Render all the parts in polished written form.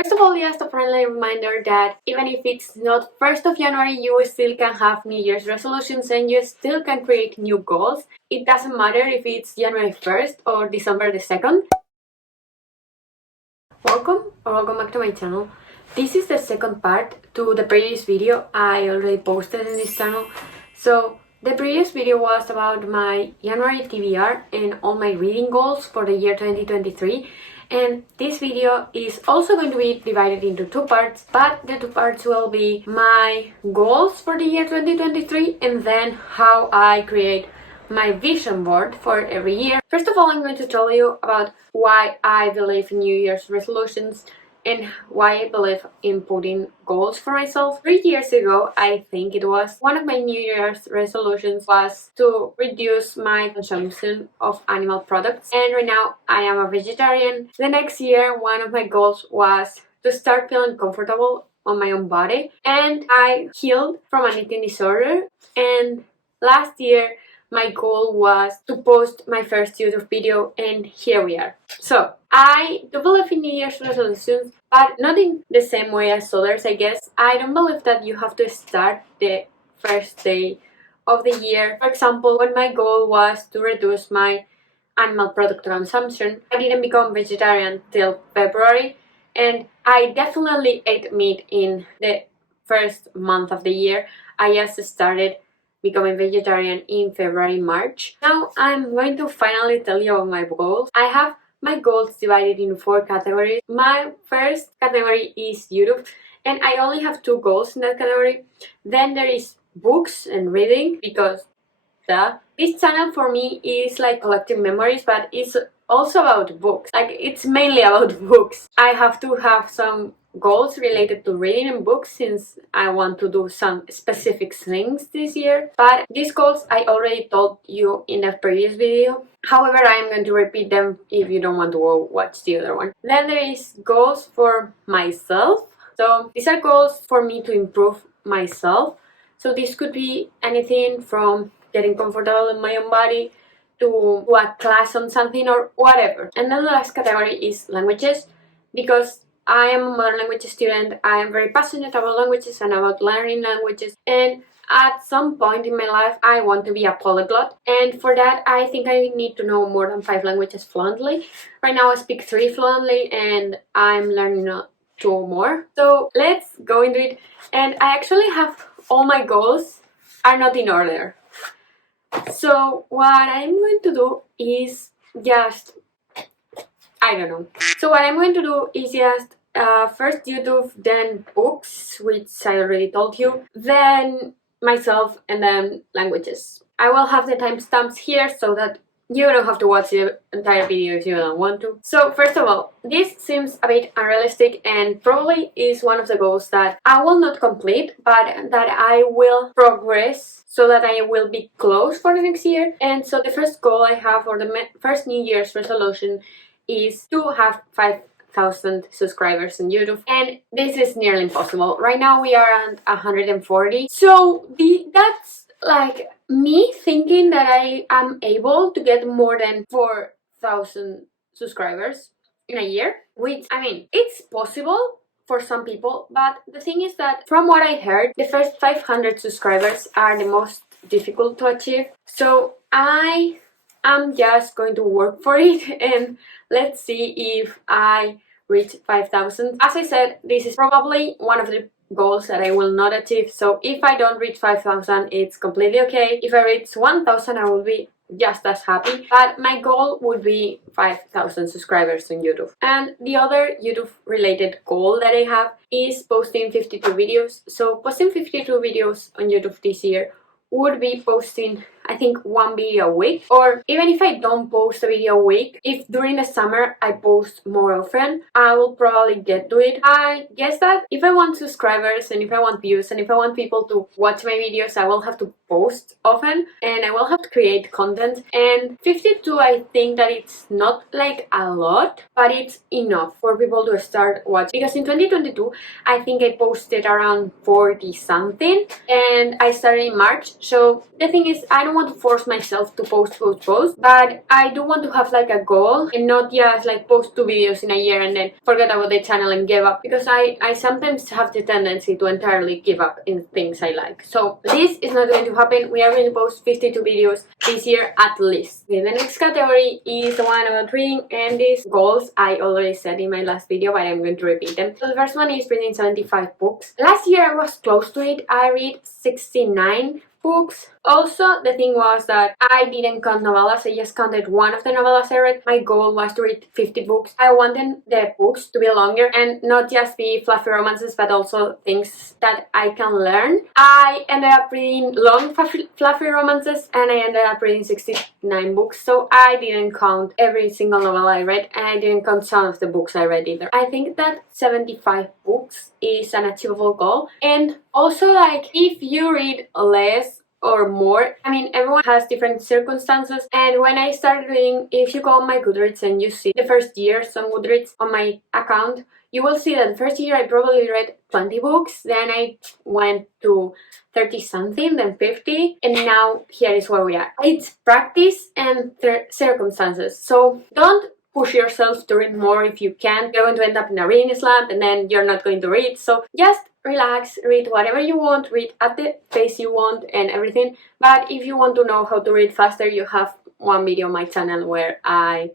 First of all, just a friendly reminder that even if it's not 1st of January, you still can have New Year's resolutions and you still can create new goals. It doesn't matter if it's January 1st or December the 2nd. Welcome back to my channel. This is the second part to the previous video I already posted in this channel. So the previous video was about my January TBR and all my reading goals for the year 2023. And this video is also going to be divided into two parts, but the two parts will be my goals for the year 2023 and then how I create my vision board for every year. First of all, I'm going to tell you about why I believe in New Year's resolutions and why I believe in putting goals for myself. 3 years ago, I think it was, one of my New Year's resolutions was to reduce my consumption of animal products, and right now I am a vegetarian. The next year, one of my goals was to start feeling comfortable on my own body, and I healed from an eating disorder. And last year my goal was to post my first YouTube video, and here we are. So I do believe in New Year's resolutions, but not in the same way as others, I guess. I don't believe that you have to start the first day of the year. For example, when my goal was to reduce my animal product consumption, I didn't become vegetarian till February, and I definitely ate meat in the first month of the year. I just started becoming vegetarian in February, March. Now I'm going to finally tell you about my goals. I have my goals divided in 4 categories. My first category is YouTube, and I only have 2 goals in that category. Then there is books and reading, because this channel for me is like collecting memories, but it's also about books. Like, it's mainly about books. I have to have some goals related to reading and books since I want to do some specific things this year, but these goals I already told you in the previous video. However, I am going to repeat them if you don't want to go watch the other one. Then there is goals for myself. So these are goals for me to improve myself. So this could be anything from getting comfortable in my own body to a class on something or whatever. And then the last category is languages, because I am a modern language student. I am very passionate about languages and about learning languages, and at some point in my life I want to be a polyglot, and for that I think I need to know more than 5 languages fluently. Right now I speak 3 fluently and I'm learning 2 more. So let's go into it. And I actually have all my goals are not in order. So what I'm going to do is just, I don't know. So what I'm going to do is just first YouTube, then books, which I already told you, then myself, and then languages. I will have the timestamps here so that you don't have to watch the entire video if you don't want to. So first of all, this seems a bit unrealistic and probably is one of the goals that I will not complete, but that I will progress so that I will be close for the next year. And so the first goal I have, or the first New Year's resolution, is to have 5,000 subscribers on YouTube, and this is nearly impossible. Right now we are at 140, so that's like me thinking that I am able to get more than 4,000 subscribers in a year, which, I mean, it's possible for some people, but the thing is that from what I heard, the first 500 subscribers are the most difficult to achieve. So I'm just going to work for it, and let's see if I reach 5,000. As I said, this is probably one of the goals that I will not achieve, so if I don't reach 5,000, it's completely okay. If I reach 1,000, I will be just as happy, but my goal would be 5,000 subscribers on YouTube. And the other YouTube related goal that I have is posting 52 videos. So posting 52 videos on YouTube this year would be posting, I think, 1 video a week, or even if I don't post a video a week, if during the summer I post more often, I will probably get to it. I guess that if I want subscribers and if I want views and if I want people to watch my videos, I will have to post often and I will have to create content. And 52, I think that it's not like a lot, but it's enough for people to start watching, because in 2022 I think I posted around 40 something and I started in March. So the thing is, I don't want to force myself to post, but I do want to have like a goal and not just like post 2 videos in a year and then forget about the channel and give up, because I sometimes have the tendency to entirely give up in things I like. So this is not going to happen. We are going to post 52 videos this year at least. Okay, the next category is the one about reading, and these goals I already said in my last video, but I'm going to repeat them. So the first one is reading 75 books. Last year I was close to it. I read 69 books. Also, the thing was that I didn't count novellas. I just counted one of the novellas I read. My goal was to read 50 books. I wanted the books to be longer and not just be fluffy romances, but also things that I can learn. I ended up reading long fluffy romances, and I ended up reading 69 books. So I didn't count every single novel I read, and I didn't count some of the books I read either. I think that 75 books is an achievable goal. And also, like, if you read less or more, I mean, everyone has different circumstances, and when I started reading, if you go on my Goodreads and you see the first years on Goodreads on my account, you will see that the first year I probably read 20 books, then I went to 30 something, then 50, and now here is where we are. It's practice and circumstances, so don't push yourself to read more if you can. You're going to end up in a reading slump and then you're not going to read, so just relax, read whatever you want, read at the pace you want and everything. But if you want to know how to read faster, you have one video on my channel where I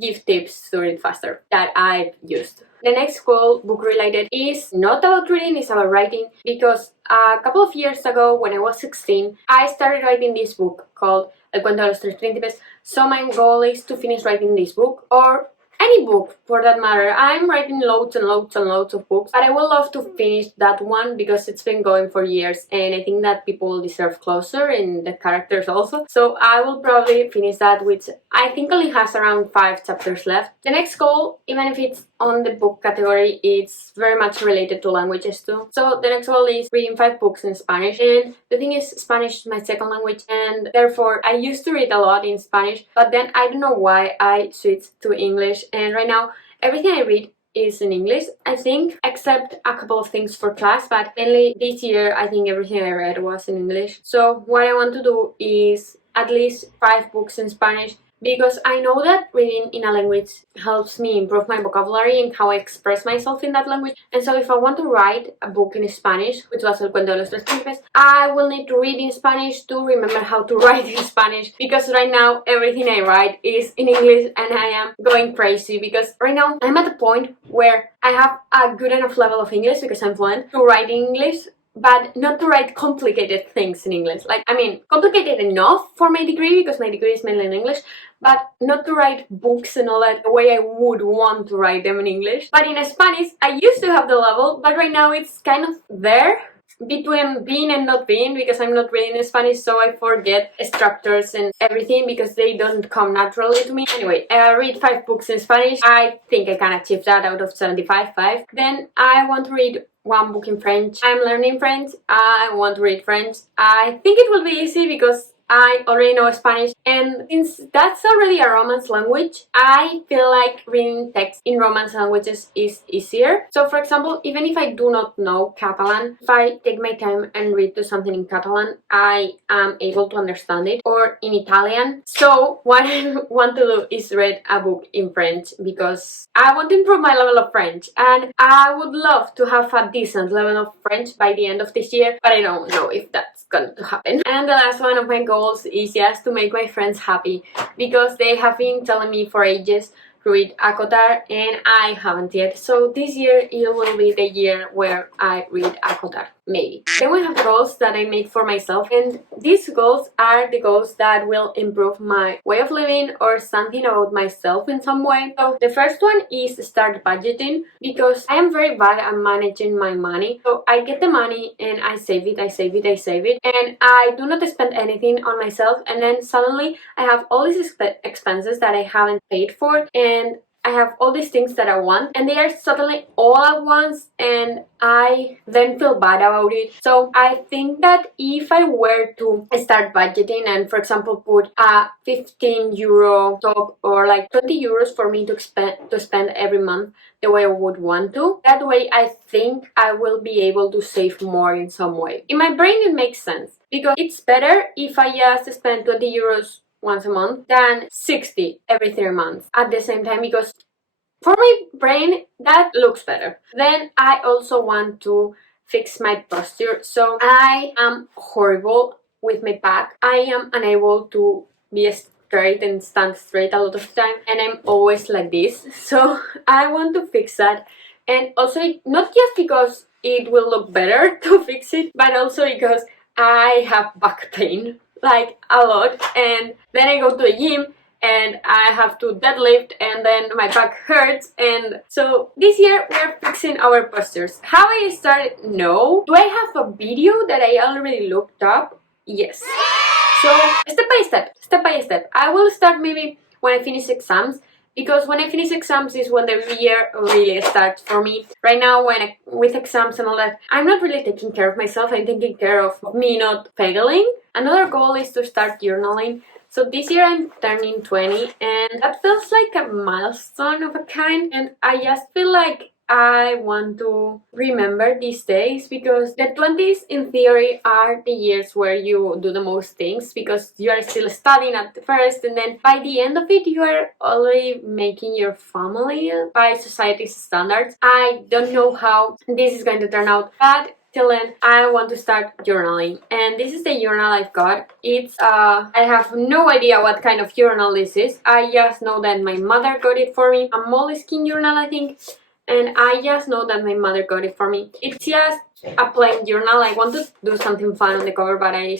give tips to read faster that I've used. The next goal, book related, is not about reading, it's about writing, because a couple of years ago when I was 16, I started writing this book called El Cuento de los Tres Príncipes. So my goal is to finish writing this book, or any book for that matter. I'm writing loads and loads and loads of books, but I would love to finish that one because it's been going for years and I think that people deserve closure, and the characters also. So I will probably finish that, which I think only has around 5 chapters left. The next goal, even if it's on the book category, it's very much related to languages too. So the next goal is reading 5 books in Spanish, and the thing is, Spanish is my second language, and therefore I used to read a lot in Spanish, but then I don't know why I switched to English, and right now everything I read is in English, I think, except a couple of things for class, but mainly this year I think everything I read was in English. So what I want to do is at least 5 books in Spanish, because I know that reading in a language helps me improve my vocabulary and how I express myself in that language. And so if I want to write a book in Spanish, which was El Cuento de los Tres Príncipes, I will need to read in Spanish to remember how to write in Spanish, because right now everything I write is in English and I am going crazy, because right now I'm at a point where I have a good enough level of English, because I'm fluent, to write in English, but not to write complicated things in English. Like, I mean, complicated enough for my degree, because my degree is mainly in English, but not to write books and all that the way I would want to write them in English. But in Spanish, I used to have the level, but right now it's kind of there, between being and not being, because I'm not reading Spanish, so I forget structures and everything because they don't come naturally to me. Anyway, I read 5 books in Spanish. I think I can achieve that out of 75, 5. Then I want to read 1 book in French. I'm learning French. I want to read French. I think it will be easy because I already know Spanish, and since that's already a Romance language, I feel like reading text in Romance languages is easier. So for example, even if I do not know Catalan, if I take my time and read to something in Catalan, I am able to understand it, or in Italian. So what I want to do is read a book in French, because I want to improve my level of French, and I would love to have a decent level of French by the end of this year, but I don't know if that's going to happen. And the last one of my goals is just to make my friends happy, because they have been telling me for ages to read ACOTAR and I haven't yet. So this year it will be the year where I read ACOTAR, maybe. Then we have goals that I made for myself, and these goals are the goals that will improve my way of living or something about myself in some way. So the first one is start budgeting, because I am very bad at managing my money. So I get the money and I save it, and I do not spend anything on myself, and then suddenly I have all these expenses that I haven't paid for, and I have all these things that I want and they are suddenly all at once and I then feel bad about it. So I think that if I were to start budgeting and for example put a 15 euro top or like 20 euros for me to spend every month the way I would want to, that way I think I will be able to save more in some way. In my brain it makes sense because it's better if I just spend 20 euros once a month than 60 every 3 months at the same time, because for my brain that looks better. Then I also want to fix my posture. So I am horrible with my back. I am unable to be straight and stand straight a lot of time and I'm always like this. So I want to fix that, and also not just because it will look better to fix it, but also because I have back pain like a lot, and then I go to the gym and I have to deadlift and then my back hurts. And so this year we're fixing our postures. How I started? No. Do I have a video that I already looked up? Yes. So step by step. I will start maybe when I finish exams, because when I finish exams is when the year really starts for me. Right now, with exams and all that, I'm not really taking care of myself. I'm taking care of me not failing. Another goal is to start journaling. So this year I'm turning 20 and that feels like a milestone of a kind, and I just feel like I want to remember these days, because the 20s in theory are the years where you do the most things because you are still studying at first, and then by the end of it you are already making your family by society's standards. I don't know how this is going to turn out, but till then I want to start journaling, and this is the journal I've got. It's I have no idea what kind of journal this is. I just know that my mother got it for me, a Moleskine journal I think, and I just know that my mother got it for me. It's just a plain journal. I want to do something fun on the cover, but I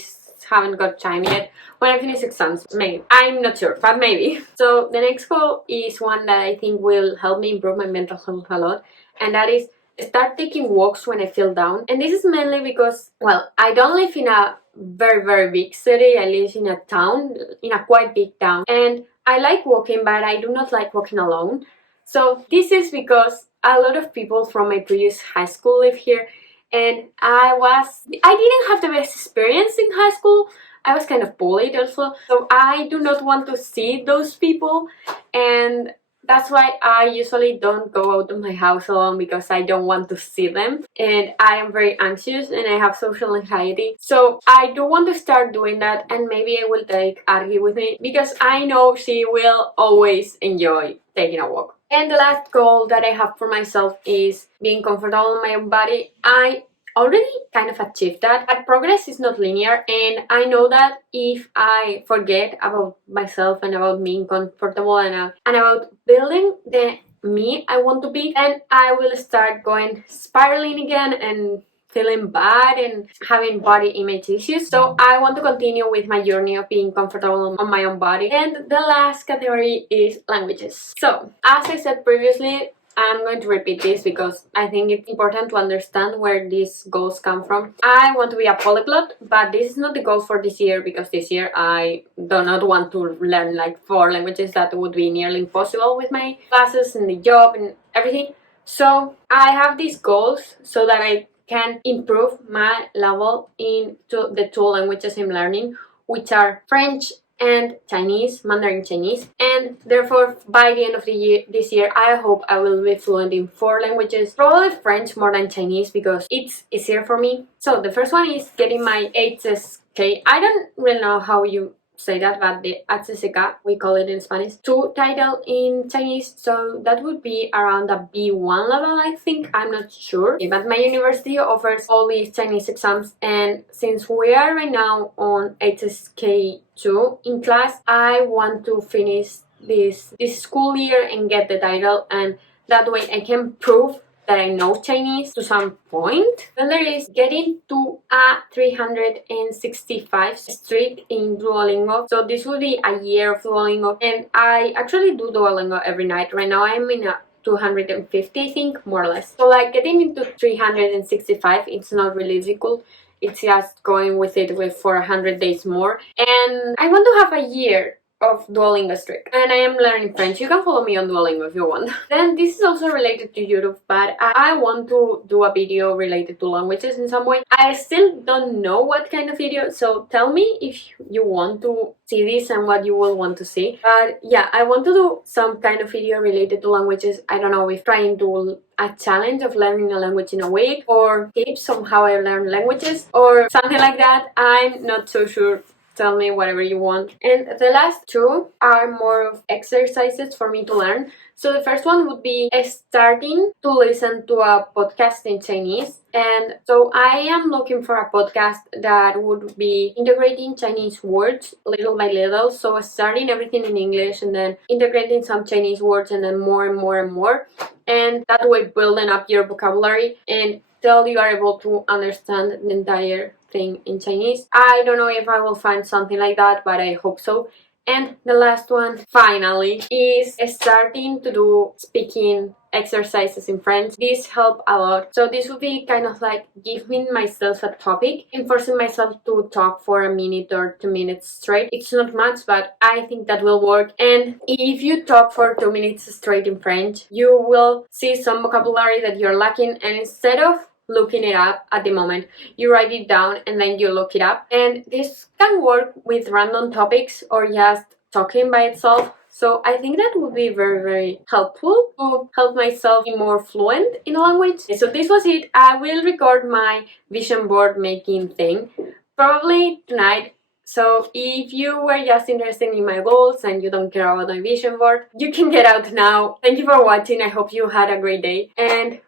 haven't got time yet. When I finish exams, maybe. I'm not sure, but maybe. So the next goal is one that I think will help me improve my mental health a lot, and that is start taking walks when I feel down. And this is mainly because, well, I don't live in a very big city. I live in a town, in a quite big town, and I like walking, but I do not like walking alone. So this is because a lot of people from my previous high school live here, and I didn't have the best experience in high school. I was kind of bullied also, so I do not want to see those people, and that's why I usually don't go out of my house alone, because I don't want to see them, and I am very anxious and I have social anxiety. So I do want to start doing that, and maybe I will take Argi with me because I know she will always enjoy taking a walk. And the last goal that I have for myself is being comfortable in my own body. I already kind of achieved that, but progress is not linear, and I know that if I forget about myself and about being comfortable and about building the me I want to be, then I will start going spiraling again and feeling bad and having body image issues. So I want to continue with my journey of being comfortable on my own body. And the last category is languages. So as I said previously, I'm going to repeat this because I think it's important to understand where these goals come from. I want to be a polyglot, but this is not the goal for this year, because this year I do not want to learn like 4 languages. That would be nearly impossible with my classes and the job and everything. So I have these goals so that I can improve my level in the 2 languages I'm learning, which are French and Chinese, Mandarin Chinese, and therefore by the end of the year, this year, I hope I will be fluent in 4 languages, probably French more than Chinese because it's easier for me. So the first one is getting my HSK. I don't really know how you say that, but the HSK, we call it in Spanish, 2 title in Chinese, so that would be around a B1 level, I think. I'm not sure. Okay, but my university offers all these Chinese exams, and since we are right now on HSK 2 in class, I want to finish this school year and get the title, and that way I can prove that I know Chinese to some point. Then there is getting to a 365 streak in Duolingo. So this will be a year of Duolingo, and I actually do Duolingo every night. Right now I'm in a 250, I think, more or less. So like getting into 365, it's not really difficult. It's just going with it for 100 days more. And I want to have a year of Duolingo streak, and I am learning French. You can follow me on Duolingo if you want. Then this is also related to YouTube, but I want to do a video related to languages in some way. I still don't know what kind of video, so tell me if you want to see this and what you will want to see. But yeah, I want to do some kind of video related to languages. I don't know if trying to a challenge of learning a language in a week, or tips on how I learn languages, or something like that. I'm not so sure. Tell me whatever you want. And the last two are more of exercises for me to learn. So the first one would be starting to listen to a podcast in Chinese. And so I am looking for a podcast that would be integrating Chinese words little by little. So starting everything in English and then integrating some Chinese words and then more and more and more. And that way building up your vocabulary and till you are able to understand the entire thing in Chinese. I don't know if I will find something like that, but I hope so. And the last one, finally, is starting to do speaking exercises in French. These help a lot. So this would be kind of like giving myself a topic and forcing myself to talk for a minute or 2 minutes straight. It's not much, but I think that will work. And if you talk for 2 minutes straight in French, you will see some vocabulary that you're lacking, and instead of looking it up at the moment, you write it down and then you look it up. And this can work with random topics or just talking by itself. So I think that would be very, very helpful to help myself be more fluent in a language. So this was it. I will record my vision board making thing probably tonight. So if you were just interested in my goals and you don't care about my vision board, you can get out now. Thank you for watching. I hope you had a great day. And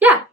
yeah.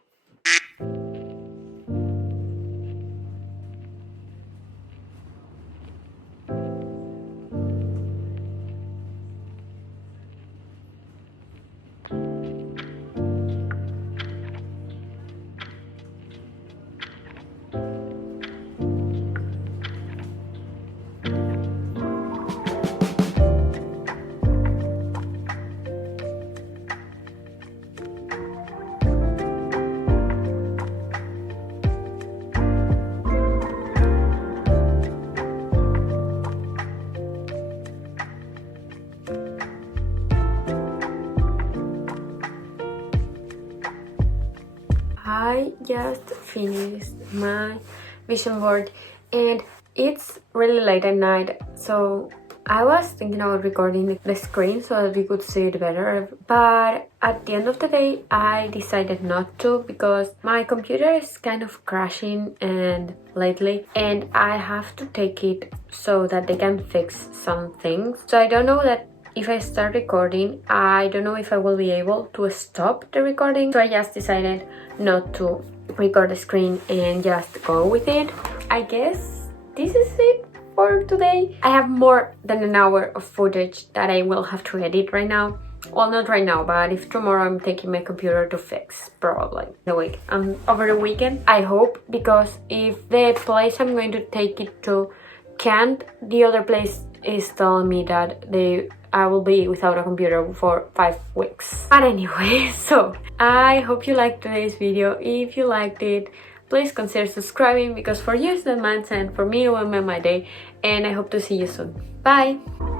I just finished my vision board and it's really late at night, so I was thinking about recording the screen so that we could see it better, but at the end of the day I decided not to because my computer is kind of crashing and lately, and I have to take it so that they can fix some things. So I don't know that if I start recording, I don't know if I will be able to stop the recording. So I just decided not to record the screen and just go with it. I guess this is it for today. I have more than an hour of footage that I will have to edit right now. Well, not right now, but if tomorrow I'm taking my computer to fix, probably the week over the weekend, I hope, because if the place I'm going to take it to can't, the other place is telling me that I will be without a computer for 5 weeks. But anyway, so I hope you liked today's video. If you liked it, please consider subscribing, because for you it's the months and for me it will make my day. And I hope to see you soon. Bye!